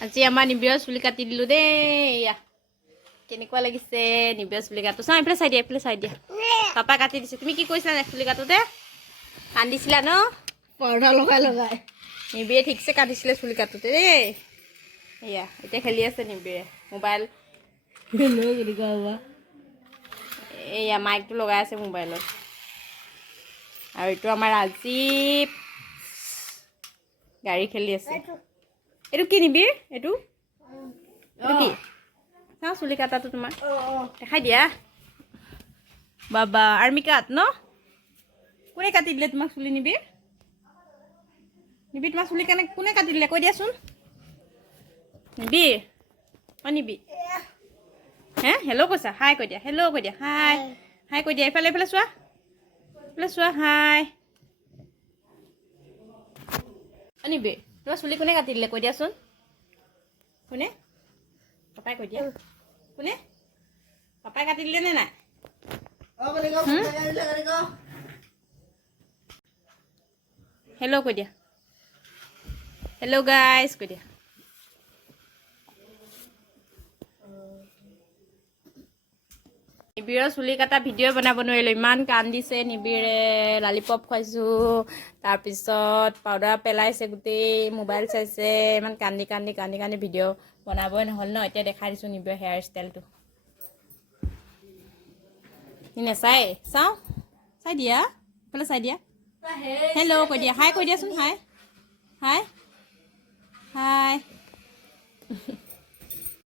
আজি আমাৰ নিবিৰৰ চুলি কাটি দিলোঁ দেই এয়া কেনেকুৱা লাগিছে নিবিৰৰ চুলি কাটো চাওঁ এইফালে চাই দিয়া পাপা কাটি দিছে তুমি কি কৈছা নে চুলি কাটোতে কান্দিছিলা ন পৰ্দা লগাই নিবিৰে ঠিকছে কাটিছিলে চুলি কাটোতে দেই এয়া এতিয়া খেলি আছে নিবিৰে মোবাইল এয়া মাইকটো লগাই আছে মোবাইলত আৰু এইটো আমাৰ ৰাজীৱ গাড়ী খেলি আছে এইটো কি নিবিৰ এইটো কি চাওঁ চুলি কাটাটো তোমাৰ দেখাই দিয়া বাবা আৰ্মি কাট ন কোনে কাটি দিলে তোমাক চুলি নিবিৰ তোমাৰ চুলি কোনে কাটি দিলে কৈ দিয়াচোন নিবিৰ নিবি হে হেল্ল' কৈছা হাই কৈ দিয়া হেল্ল' কৈ দিয়া হাই কৈ দিয়া এইফালে চোৱা হাই নিবি তোমাৰ চুলি কোনে কাটি দিলে কৈ দিয়াচোন কোনে পাপাই কৈ দিয়া কোনে পাপাই কাটি দিলে নে নাই হেল্ল' কৈ দিয়া হেল্ল' গাইজ কৈ দিয়া নিবিৰৰ চুলি কাটা ভিডিঅ' বনাব নোৱাৰিলোঁ ইমান কান্দিছে নিবিৰে লালিপপ খুৱাইছোঁ তাৰপিছত পাউডাৰ পেলাইছে গোটেই মোবাইল চাইছে ইমান কান্দি ভিডিঅ' বনাবই নহ'ল ন এতিয়া দেখাই দিছোঁ নিবিৰৰ হেয়াৰ ষ্টাইলটো নেচাই চাই দিয়া এইফালে চাই দিয়া হেল্ল' কৈ দিয়া হাই কৈ দিয়াচোন হাই